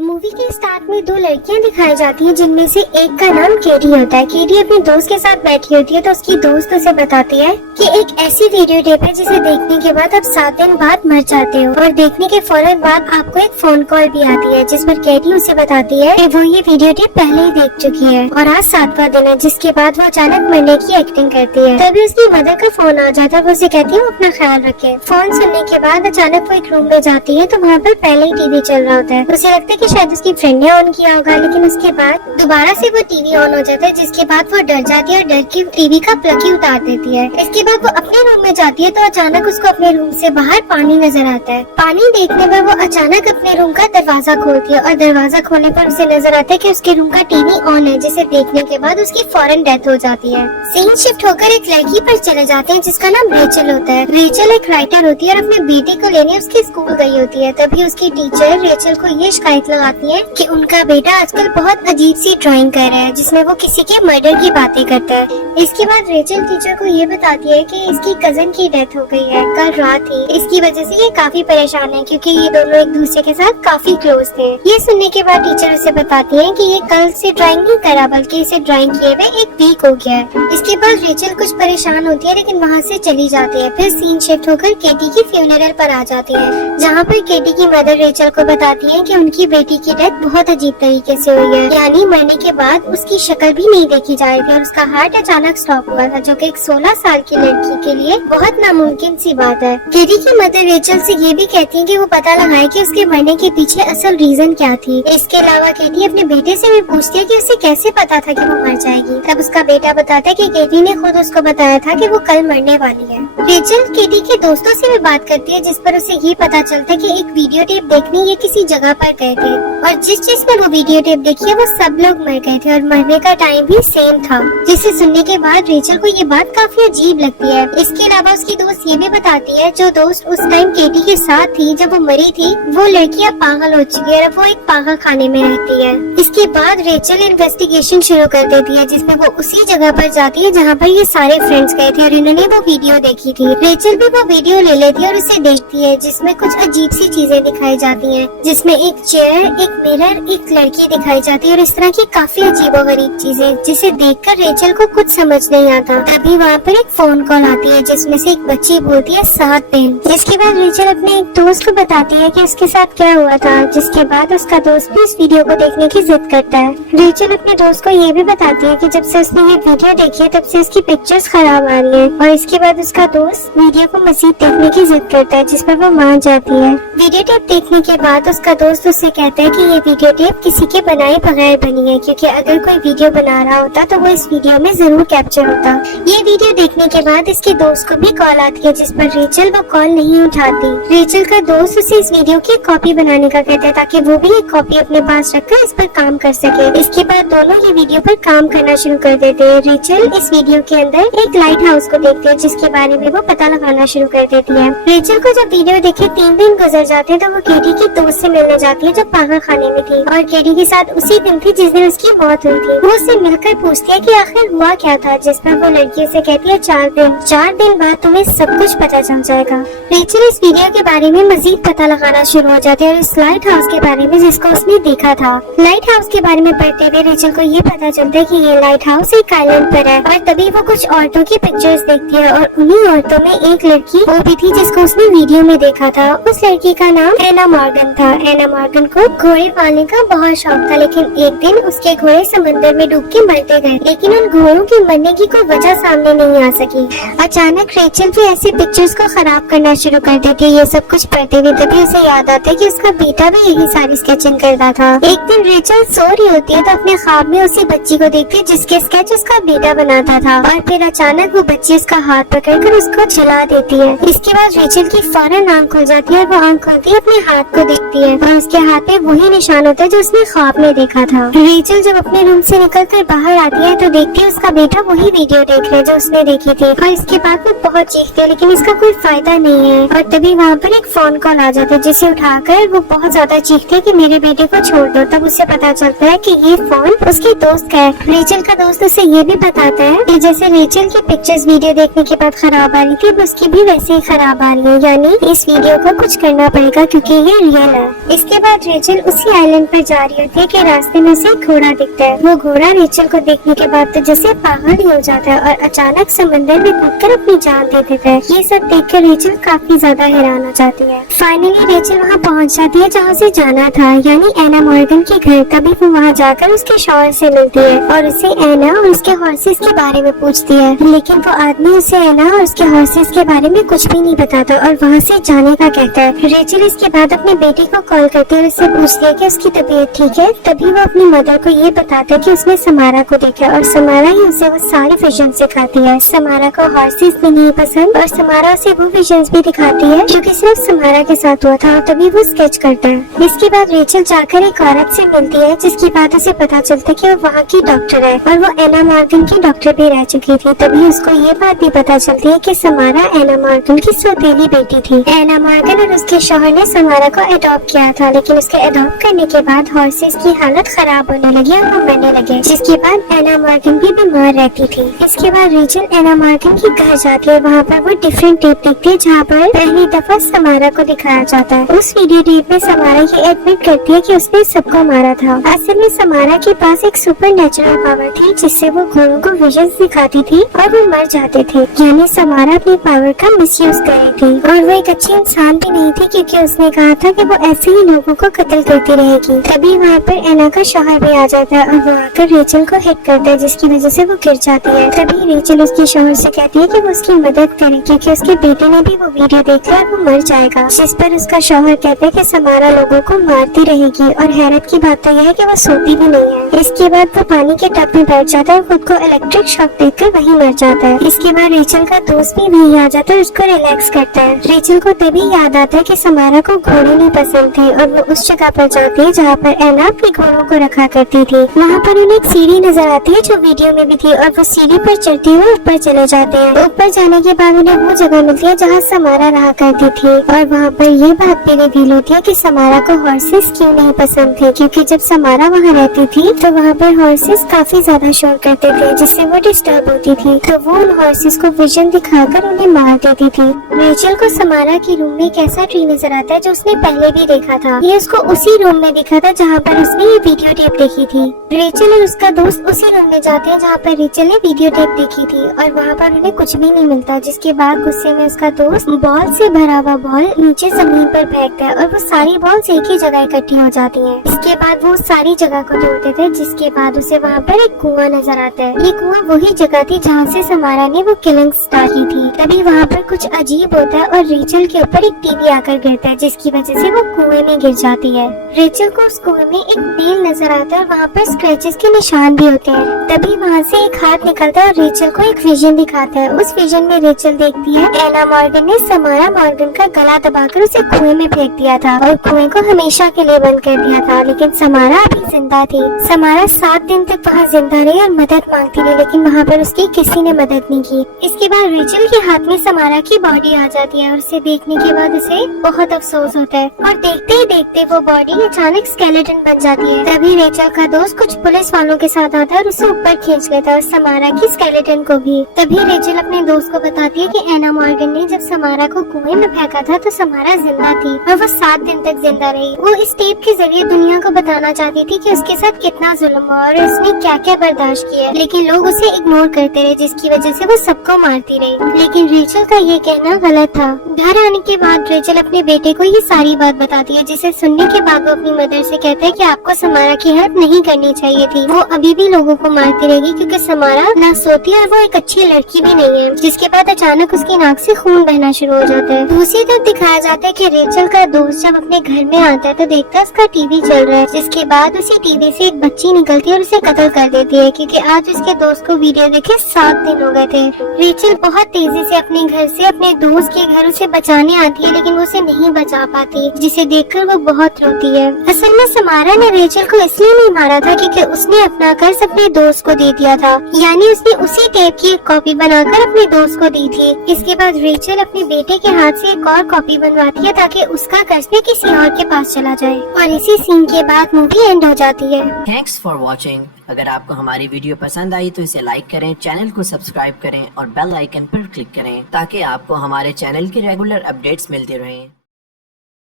Movie के start में दो लड़कियां दिखाई जाती हैं, जिनमें से एक का नाम केटी होता है। केटी अपने दोस्त के साथ बैठी होती है तो उसकी दोस्त उसे बताती है कि एक ऐसी वीडियो टेप है जिसे देखने के बाद आप 7 दिन बाद मर जाते हो, और देखने के फौरन बाद आपको एक फोन कॉल भी आती है जिस पर केटी उसे बताती है कि वो ये वीडियो टेप पहले ही देख चुकी है और आज 7वां दिन है। जिसके बाद वो अचानक मरने की एक्टिंग करती है। तभी उसकी मदर का फोन आ जाता है। वो उसे कहती है वो अपना ख्याल रखे। फोन सुनने के बाद अचानक वो एक रूम में जाती है तो वहाँ पर पहले ही टीवी चल रहा होता है। उसे लगता है कि शायद उसकी फ्रेंड ने ऑन किया होगा, लेकिन उसके बाद दोबारा से वो टीवी ऑन हो जाता है। जिसके बाद वो डर जाती है और डर के टीवी का प्लग ही उतार देती है। इसके बाद वो अपने रूम में जाती है तो अचानक उसको अपने रूम से बाहर पानी नजर आता है। पानी देखने पर वो अचानक अपने रूम का दरवाजा खोलती है और दरवाजा खोलने पर उसे नजर आता है कि उसके रूम का टीवी ऑन है, जिसे देखने के बाद उसकी फौरन डेथ हो जाती है। सीन शिफ्ट होकर एक लड़की पर चले जाते हैं जिसका नाम रेचल होता है। रेचल एक राइटर होती है और अपने बेटे को लेने उसके स्कूल गई होती है। तभी उसकी टीचर रेचल को ये शिकायत लगाती है कि उनका बेटा आजकल बहुत अजीब सी ड्राइंग कर रहा है जिसमें वो किसी के मर्डर की बातें करता है। इसके बाद रेचल टीचर को ये बताती है कि इसकी कजन की डेथ हो गई है कल रात ही। इसकी वजह से ये काफी परेशान है क्योंकि ये दोनों एक दूसरे के साथ काफी क्लोज थे। ये सुनने के बाद टीचर उसे बताती है कि ये कल से ड्राइंग नहीं करा बल्कि इसे ड्राइंग किए हुए 1 वीक हो गया है। इसके बाद रेचल कुछ परेशान होती है लेकिन वहाँ से चली जाती है। फिर सीन शिफ्ट होकर केटी की फ्यूनरल पर आ जाती है, जहाँ पर केटी की मदर रेचल को बताती है कि उनकी बेटी की डेथ बहुत अजीब तरीके से हुई है, यानी मरने के बाद उसकी शक्ल भी नहीं देखी जा रही थी और उसका हार्ट अचानक स्टॉप हुआ था, जो कि एक 16 साल की लड़की के लिए बहुत नामुमकिन सी बात है। केटी की मदर रेचल से ये भी कहती है कि वो पता लगाए कि उसके मरने के पीछे असल रीजन क्या थी। इसके अलावा केटी अपने बेटे से भी पूछती है कि उसे कैसे पता था कि वो मर जाएगी। तब उसका बेटा बताता है कि केटी ने खुद उसको बताया था कि वो कल मरने वाली है। रेचल केटी के दोस्तों से भी बात करती है जिस पर उसे ये पता चलता है कि एक वीडियो टेप देखने ये किसी जगह पर गए थे और जिस चीज में वो वीडियो टेप देखी है वो सब लोग मर गए थे और मरने का टाइम भी सेम था। जिसे सुनने के बाद रेचल को ये बात काफी अजीब लगती है। इसके अलावा उसकी दोस्त ये भी बताती है जो दोस्त उस टाइम केटी के साथ थी जब वो मरी थी, वो लड़की अब पागल हो चुकी है और वो एक पागल खाने में रहती है। इसके बाद रेचल इन्वेस्टिगेशन शुरू कर देती है जिसमें वो उसी जगह पर जाती है जहाँ पर ये सारे फ्रेंड्स गए थे और इन्होंने वो वीडियो देखी थी। रेचल भी वो वीडियो ले लेती है और उसे देखती है जिसमें कुछ अजीब सी चीजें दिखाई जाती हैं, जिसमें एक चेयर, एक मिरर, एक लड़की दिखाई जाती है और इस तरह की काफी अजीबोगरीब चीजें जिसे देखकर रेचल को कुछ समझ नहीं आता। तभी वहाँ पर एक फोन कॉल आती है जिसमें से एक बच्ची बोलती है 7 दिन। जिसके बाद रेचल अपने एक दोस्त को बताती है कि उसके साथ क्या हुआ था, जिसके बाद उसका दोस्त भी इस वीडियो को देखने की जिद करता है। रेचल अपने दोस्त को ये भी बताती है कि जब से उसने ये वीडियो देखी है तब से उसकी पिक्चर्स खराब आ रही है और इसके बाद उसका दोस्त वीडियो को मजीद देखने की जिद करता है जिस पर वो मान जाती है। वीडियो टेप देखने के बाद उसका दोस्त उससे कहता है कि ये वीडियो टेप किसी के बनाए बगैर बनी है, क्योंकि अगर कोई वीडियो बना रहा होता तो वो इस वीडियो में जरूर कैप्चर होता। ये वीडियो देखने के बाद इसके दोस्त को भी कॉल आती है जिस पर रेचल वो कॉल नहीं उठाती। रेचल का दोस्त उसे इस वीडियो की कॉपी बनाने का कहता है ताकि वो भी एक कॉपी अपने पास रखकर इस पर काम कर सके। इसके बाद दोनों ये वीडियो पर काम करना शुरू कर देते हैं। रेचल इस वीडियो के अंदर एक लाइट हाउस को देखती है जिसके बारे में वो पता लगाना शुरू कर देती है। रेचल को जब वीडियो देखे 3 दिन गुजर जाते हैं तो वो केटी की दोस्त से मिलने जाती है जो पागल खाने में थी और केटी के साथ उसी दिन थी जिस दिन उसकी मौत हुई थी। वो उससे मिलकर पूछती है कि आखिर हुआ क्या था, जिस पर वो लड़की से कहती है 4 दिन बाद तुम्हें सब कुछ पता चल जाएगा। रेचल इस वीडियो के बारे में मजीद पता लगाना शुरू हो जाती है और इस लाइट हाउस के बारे में जिसको उसने देखा था। लाइट हाउस के बारे में पढ़ते हुए रेचल को ये पता चलता है कि ये लाइट हाउस एक आइलैंड पर है और तभी वो कुछ औरतों की पिक्चर्स देखती है और उन्हीं औरतों में एक लड़की वो भी थी जिसको उसने वीडियो में देखा था। उस लड़की का नाम एना मॉर्गन था। एना मॉर्गन को घोड़े पालने का बहुत शौक था, लेकिन एक दिन उसके घोड़े समंदर में डूब के मरते गए, लेकिन उन घोड़ों के मरने की कोई वजह सामने नहीं आ सकी। अचानक रेचल भी ऐसी पिक्चर्स को खराब करना शुरू कर देती है। ये सब कुछ पढ़ते हुए तभी उसे याद आता है कि उसका बेटा भी यही सारी स्केचिंग करता था। एक दिन रेचल सो रही होती है तो अपने ख्वाब में उसी बच्ची को देखती है जिसके स्केच उसका बेटा बनाता था और फिर अचानक वो बच्ची उसका हाथ पकड़कर उसको जला देती है। इसके बाद रेचल की फौरन आंख खुल जाती है और वो आंख खोलती है अपने हाथ को देखती है और उसके हाथ पे वही निशान होता है जो उसने ख्वाब में देखा था। रेचल जब अपने रूम से निकलकर बाहर आती है तो देखती है उसका बेटा वही वीडियो देख रहा है जो उसने देखी थी और इसके बाद वो बहुत चीखती है लेकिन इसका कोई फायदा नहीं है और तभी वहाँ पर एक फोन कॉल आ जाता है जिसे उठाकर वो बहुत ज्यादा चीखती है कि मेरे बेटे को छोड़ दो। तब उसे पता चलता है कि ये फोन उसके दोस्त का है। रेचल का दोस्त उसे ये भी बताता है कि जैसे रेचल की पिक्चर्स वीडियो देखने के बाद खराब आ रही थी उसकी भी वैसे ही खराब आ रही है, यानी इस वीडियो को कुछ करना पड़ेगा क्योंकि ये रियल है। इसके बाद रेचल उसी आइलैंड पर जा रही होती है कि रास्ते में से एक घोड़ा दिखता है। वो घोड़ा रेचल को देखने के बाद तो जैसे पागल ही हो जाता है और अचानक समंदर में कूदकर अपनी जान दे देता है। ये सब देखकर रेचल काफी ज्यादा हैरान हो जाती है। फाइनली रेचल वहाँ पहुँच जाती है जहाँ उसे जाना था, यानी एना मॉर्गन के घर। तभी वो वहाँ जाकर उसके शौहर से मिलती है और उसे एना और उसके हॉर्सेस के बारे में पूछती है, लेकिन वो आदमी उसे एना और उसके हॉर्सेस के बारे में कुछ भी नहीं बताता और वहाँ से जाने का कहता है। रेचल इसके बाद अपने बेटे को कॉल करती है और उससे पूछती है कि उसकी तबीयत ठीक है। तभी वो अपनी मदर को ये बताता है कि उसने समारा को देखा और समारा ही उसे वो सारे विजन सिखाती है। समारा को हॉर्सेस भी नहीं पसंद और समारा उसे वो विजन्स भी दिखाती है जो कि सिर्फ समारा के साथ हुआ था और तभी वो स्केच करता है। इसके बाद रेचल जाकर एक औरत से मिलती है जिसकी बात उसे पता चलता है कि वो वहाँ की डॉक्टर है और वो एना मॉर्गन की डॉक्टर भी रह चुकी थी। तभी उसको ये बात भी पता चलती है कि समारा एना मॉर्गन की सौतेली बेटी थी। एना मॉर्गन और उसके शौहर ने समारा को अडॉप्ट किया था, लेकिन उसके अडॉप्ट करने के बाद हॉर्सेस की हालत खराब होने लगी और वो मरने लगे, जिसके बाद एना मॉर्गन भी बीमार रहती थी। इसके बाद रेचल एना मॉर्गन के घर जाती है। वहाँ पर वो डिफरेंट टेप देखती है जहाँ पर पहली दफा समारा को दिखाया जाता है। उस वीडियो टेप में समारा ये एडमिट करती है कि उसने सबको मारा था। असल में समारा के पास एक सुपर नेचुरल पावर थी जिससे वो घोड़ों को विजन्स दिखाती थी और वो मर जाते थे, यानी समारा अपनी पावर का मिसयूज कर रही थी और वो एक अच्छी इंसान भी नहीं थी क्योंकि उसने कहा था कि वो ऐसे ही लोगों को कत्ल करती रहेगी। तभी वहाँ पर एना का शौहर भी आ जाता है और वो आकर रेचल को हिट करता है जिसकी वजह से वो गिर जाती है। तभी रेचल उसके शौहर से कहती है कि वो उसकी मदद करे क्योंकि उसके बेटे ने भी वो वीडियो देख लिया और वो मर जाएगा, जिस पर उसका शौहर कहता है कि समारा लोगों को मारती रहेगी और हैरत की बात तो यह है कि वो सोती भी नहीं है। इसके बाद वो पानी के टब में बैठ जाता है और खुद को इलेक्ट्रिक शॉक देकर वहीं मर जाता है। इसके बाद रेचल का दोस्त भी वहीं आ जाता है और उसको रिलैक्स करता है। रेचल को तभी याद आता है कि समारा को घोड़े नहीं पसंद थे और वो उस जगह पर जाती है जहाँ पर एना अपने घोड़ों को रखा करती थी। वहाँ पर उन्हें एक सीढ़ी नजर आती है जो वीडियो में भी थी और वो सीढ़ी पर चढ़ते हुए ऊपर चले जाते हैं। ऊपर जाने के बाद उन्हें वो जगह मिलती है जहाँ समारा रहा करती थी और वहाँ पर ये बात भी रिवील होती है कि समारा को हॉर्सेस क्यों नहीं पसंद थे, क्योंकि जब समारा वहाँ रहती थी तो वहाँ पर हॉर्सेस काफी ज्यादा शोर करते थे जिससे वो डिस्टर्ब होती थी, तो वो उन हॉर्सेस को विजन दिखाकर उन्हें मार देती थी। रेचल को समारा की रूम में एक ऐसा ट्री नजर आता है जो उसने पहले भी देखा था। ये उसको उसी रूम में दिखा था जहाँ पर उसने ये वीडियो टेप देखी थी। रेचल और उसका दोस्त उसी रूम में जाते हैं जहाँ पर रेचल ने वीडियो टेप देखी थी और वहाँ पर उन्हें कुछ भी नहीं मिलता, जिसके बाद गुस्से में उसका दोस्त बॉल से भरा हुआ बॉल नीचे जमीन पर फेंकता है और वो सारी बॉल्स एक ही जगह इकट्ठी हो जाती हैं। इसके बाद वो सारी जगह को तोड़ते थे, जिसके बाद उसे वहाँ पर एक कुआं नजर आता है। ये कुआं वही जगह थी जहाँ से समारा ने वो किलिंग स्टार्ट की थी। तभी वहाँ पर कुछ अजीब होता है और रेचल के ऊपर एक टीवी आकर गिरता है जिसकी वजह से वो कुएं में गिर जाती है। रेचल को उस कुएं में एक तेल नजर आता है और वहाँ पर स्क्रैचेस के निशान भी होते हैं। तभी वहाँ से एक हाथ निकलता है और रेचल को एक विजन दिखाता है। उस विजन में रेचल देखती है एना मॉर्गन ने समारा मॉर्गन का गला दबाकर उसे कुएं में फेंक दिया था और कुएं को हमेशा के लिए बंद कर दिया था, लेकिन समारा अभी जिंदा थी। समारा 7 दिन तक वहाँ जिंदा रही और मदद मांगती रही, लेकिन वहाँ पर उसकी किसी ने मदद नहीं की। इसके बाद रेचल के हाथ में समारा की बॉडी आ जाती है और उसे देखने के बाद उसे बहुत अफसोस होता है और देखते ही देखते वो बॉडी अचानक स्केलेटन बन जाती है। तभी रेचल का दोस्त कुछ पुलिस वालों के साथ आता है और उसे ऊपर खींच लेता है और समारा की स्केलेटन को भी। तभी रेचल अपने दोस्त को बताती है कि एना मॉर्गन ने जब समारा को कुएं में फेंका था तो समारा जिंदा थी और वो 7 दिन तक जिंदा रही। वो इस टेप के जरिए दुनिया को बताना चाहती थी कि उसके साथ कितना जुल्म हुआ और उसने क्या क्या बर्दाश्त किया, लेकिन लोग उसे इग्नोर करते रहे जिसकी वजह से वो सबको मारती रही। लेकिन रेचल का ये कहना गलत था। घर आने के बाद रेचल अपने बेटे को ये सारी बात बताती है, जिसे सुनने के बाद वो अपनी मदर से कहता है कि आपको समारा की हेल्प नहीं करनी चाहिए थी। वो अभी भी लोगों को मारती रहेगी क्योंकि समारा ना सोती और वो एक अच्छी लड़की भी नहीं है। जिसके बाद अचानक उसकी नाक से खून बहना शुरू हो जाता है। दूसरी तरफ दिखाया जाता है कि रेचल का दोस्त जब अपने घर में आता है तो देखता है उसका टीवी चल रहा है, जिसके बाद उसी टीवी से एक बच्ची निकलती है और उसे कत्ल कर देती है क्योंकि आज उसके दोस्त को वीडियो देखे 7 दिन हो गए थे। रेचल बहुत तेजी से अपने घर से अपने दोस्त के घर उसे बचाने आती है, लेकिन वो उसे नहीं बचा पाती, जिसे देखकर वो बहुत रोती है। असल में समारा ने रेचल को इसलिए नहीं मारा था क्योंकि उसने अपना कर्ज अपने दोस्त को दे दिया था, यानी उसने उसी टेप की एक कॉपी बनाकर अपने दोस्त को दी थी। इसके बाद रेचल अपने बेटे के हाथ से एक और कॉपी बनवाती है ताकि उसका कर्ज भी किसी और के पास चला जाए और इसी सीन के बाद मूवी एंड हो जाती है। Thanks for watching. अगर आपको हमारी वीडियो पसंद आई तो इसे लाइक करें, चैनल को सब्सक्राइब करें और बेल आइकन पर क्लिक करें ताकि आपको हमारे चैनल के रेगुलर अपडेट्स मिलते रहें।